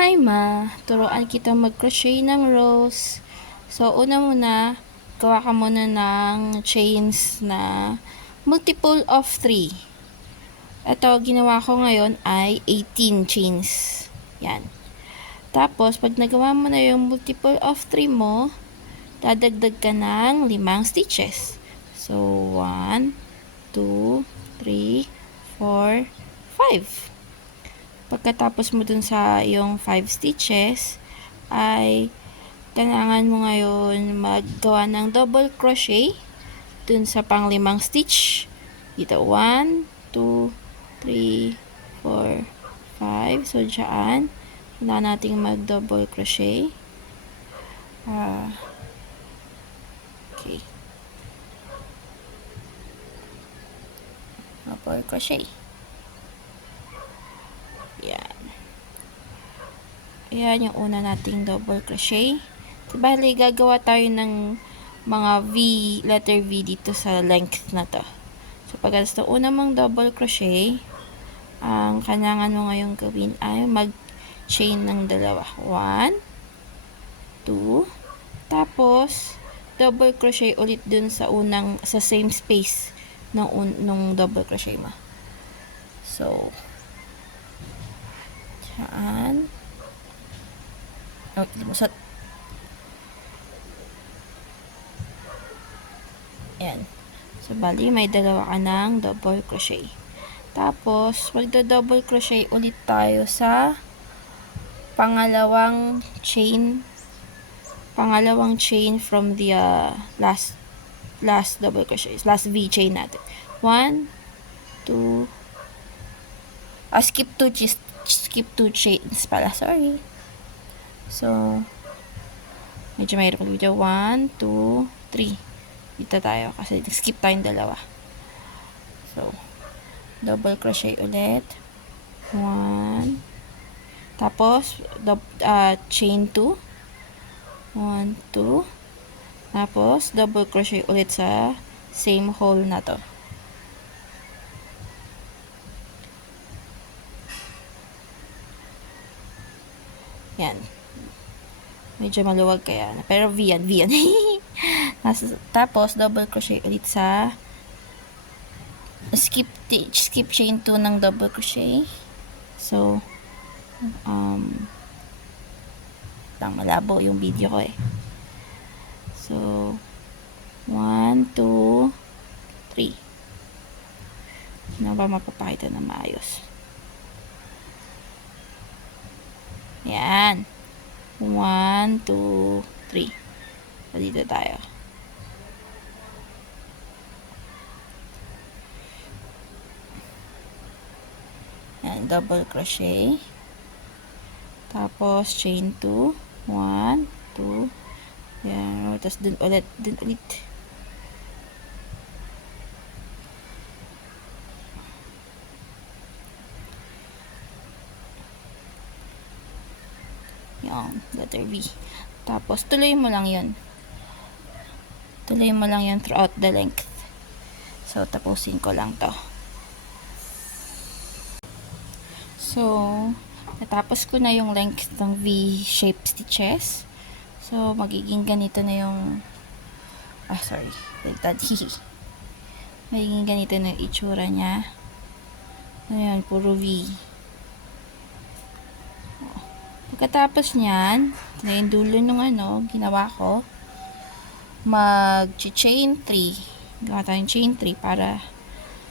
Hi ma, turuan kita mag-crochet ng rose. So, una muna, gawa ka muna ng chains na multiple of 3. Ito, ginawa ko ngayon ay 18 chains. Yan. Tapos, pag nagawa mo na yung multiple of 3 mo, dadagdag ka ng 5 stitches. So, 1, 2, 3, 4, 5. Pagkatapos mo dun sa yung 5 stitches, ay kailangan mo ngayon maggawa ng double crochet dun sa pang 5 stitch. Dito, 1, 2, 3, 4, 5. So, dyan, kailangan natin mag double crochet. Okay. Double crochet. Yan. Ayan yung una nating double crochet. Bali, gagawa tayo ng mga V, letter V dito sa length na to. So, pagkatapos ng una mong double crochet, ang kailangan mo ngayong gawin ay mag-chain ng dalawa. 1, 2, tapos, double crochet ulit dun sa sa same space nung double crochet mo. So, dyan. Limusot. Ayan. So, bali, may dalawa ka ng double crochet. Tapos, magda-double crochet ulit tayo sa pangalawang chain from the last double crochet, last V chain natin. 1, 2, skip 2 chains pala, sorry. So, medyo mahirap mag-video. 1, 2, 3. Dito tayo kasi skip tayong dalawa. So, double crochet ulit. 1. Tapos, chain 2. 1, 2. Tapos, double crochet ulit sa same hole na to. Yan. Medyo maluwag kaya. Pero V yan. Tapos, double crochet ulit sa skip chain 2 ng double crochet. So, malabo yung video ko eh. So, 1, 2, 3. Ano ba mapapakita na maayos? Yan. 1, 2, 3. So, dito tayo. Yan, double crochet. Tapos, chain 2. 1, 2. Yan. Tapos, dun ulit. Yan, letter V. Tapos, tuloy mo lang yun. Throughout the length. So, tapusin ko lang to. So, natapos ko na yung length ng V-shape stitches. So, magiging ganito na yung magiging ganito na yung itsura niya. Ayan, puro V. Pagkatapos niyan, na yung dulo nung ginawa ko, mag-chain 3. Gawa tayong chain 3 para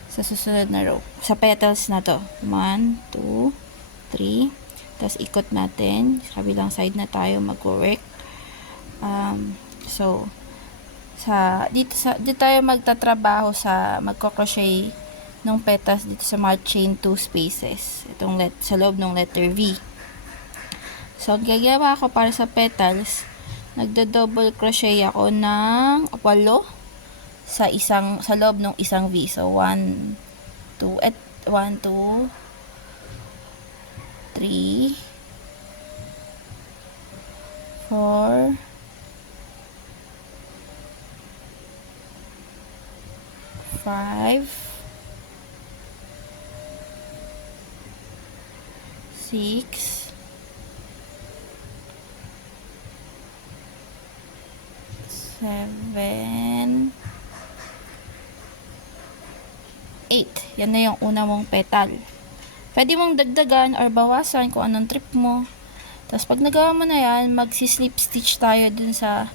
sa susunod na row. Sa petals na to. 1, 2, 3. Tapos ikot natin. Sa kabilang side na tayo mag-work. So, dito tayo magtatrabaho sa magko-crochet ng petals dito sa mga chain 2 spaces. Itong sa loob ng letter V. So, gagawa ko para sa petals, nagdo-double crochet ako ng 8 sa loob ng isang V. So, 1, 2, 3, 4, 5, 6, 7, 8. Yan na yung una mong petal. Pwede mong dagdagan or bawasan kung anong trip mo. Tapos pag nagawa mo na yan, magsi-slip stitch tayo dun sa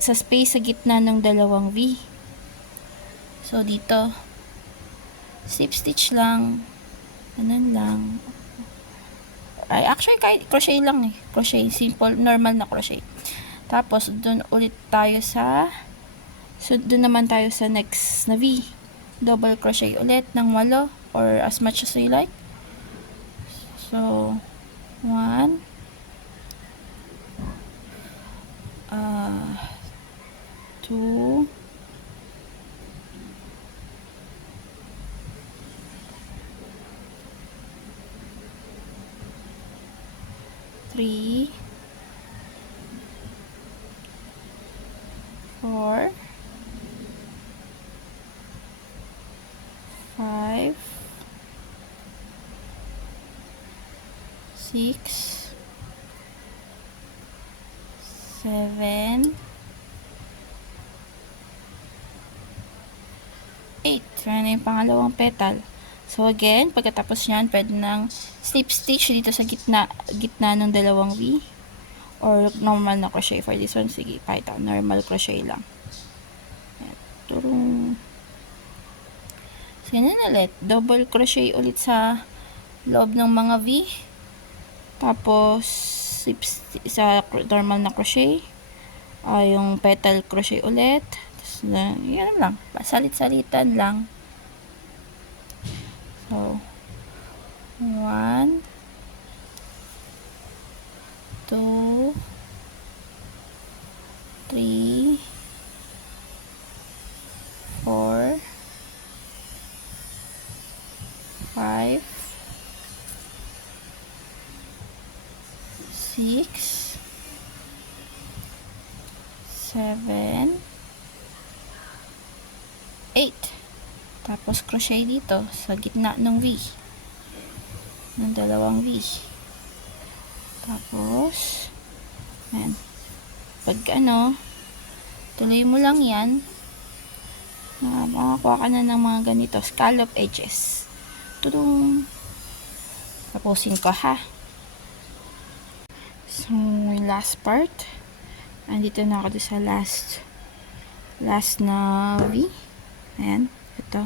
space sa gitna ng dalawang V. So dito, slip stitch lang. Ganun lang. Ay, actually, kahit crochet lang eh. Crochet, simple, normal na crochet. Tapos, dun ulit tayo sa, so dun naman tayo sa next na V. Double crochet ulit ng 8 or as much as you like. So, 1, 2, 3, 4, 5, 6, 7, 8. Yan na yung pangalawang petal. So again, pagkatapos nyan, pwede nang slip stitch dito sa gitna ng dalawang V. Or normal na crochet for this one. Sige, kahit normal crochet lang. Ayan, turong. So ganun ulit. Double crochet ulit sa loob ng mga V. Tapos, slip sa normal na crochet. Yung petal crochet ulit. Tapos, yan lang. Pasalit-salitan lang. So, 1, 2, 3, 4, 5, 6, 7, 8. Tapos crochet dito sa gitna ng V. Ng dalawang V. Tapos, ayan. Pag tuloy mo lang yan, makakuha ka na ng mga ganito, scallop edges. Tudong. Tapusin ko ha. So, yung last part. Andito na ako sa last na V. Ayan, ito.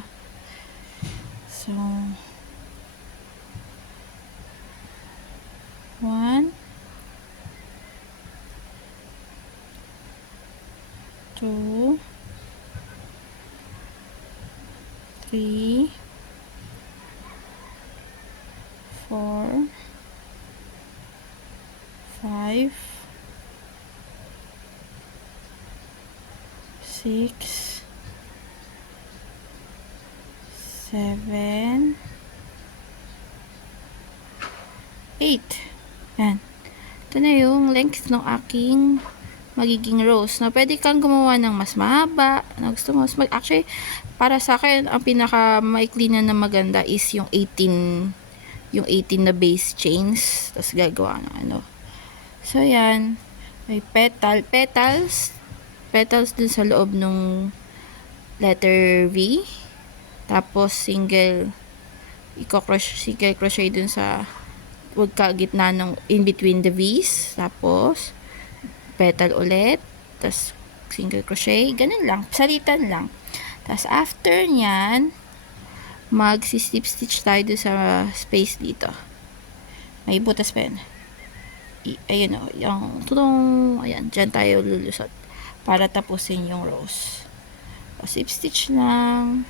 So, 1, 2, 3, 4, 5, 6, 7, 8. Yan. Ito na yung length ng aking magiging rose. Na pwede kang gumawa ng mas mahaba. Na gusto mo, actually, para sa akin, ang pinaka maikli na maganda is yung 18 na base chains. Tapos gagawa ng So, yan. May petals dun sa loob ng letter V. Tapos, single crochet dun sa gitna ng in between the V's. Tapos, petal ulit. Tapos, single crochet. Ganun lang. Salitan lang. Tapos, after nyan, mag-slip stitch tayo dun sa space dito. May butas pa yun. Ayun o. Ayan. Dyan tayo lulusot. Para tapusin yung rose. Slip stitch lang.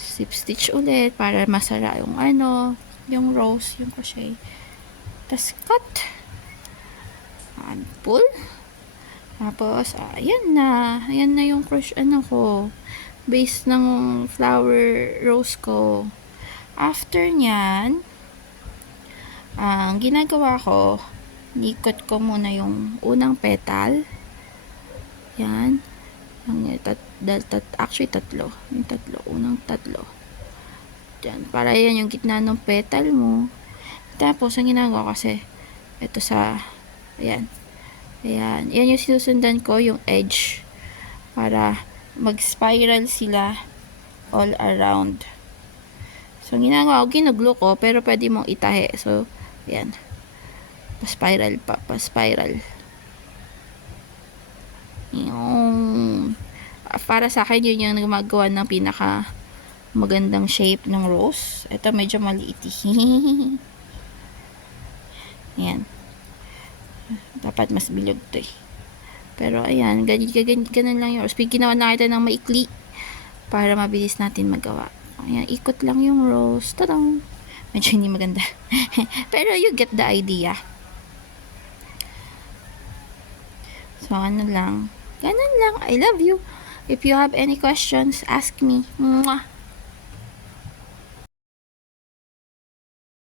Slip stitch ulit. Para masara yung yung rose, yung crochet. Tapos, cut. And pull. Tapos, ayan na. Ayan na yung crochet, ko. Base ng flower rose ko. After nyan, ang ginagawa ko, nikot ko muna yung unang petal. Yan. Actually, tatlo. Yung unang tatlo. Yan, para yan yung gitna ng petal mo. Tapos, ang ginagawa kasi, ito sa, ayan. Yan yung sinusundan ko, yung edge para mag-spiral sila all around. So, ginagawa ko, ginuglo ko, pero pwede mong itahe. So, yan. Pa-spiral pa, pa-spiral. Yung, para sa akin, yun yung gumagawa ng pinaka magandang shape ng rose. Ito, medyo maliit. Yan. Dapat mas bilog to eh. Pero, ayan, ganun lang yung rose. Ginawa na kita ng maikli para mabilis natin magawa. Ayan, ikot lang yung rose. Tadang! Medyo hindi maganda. Pero you get the idea. So, ano lang. Ganun lang. I love you. If you have any questions, ask me. Mwah!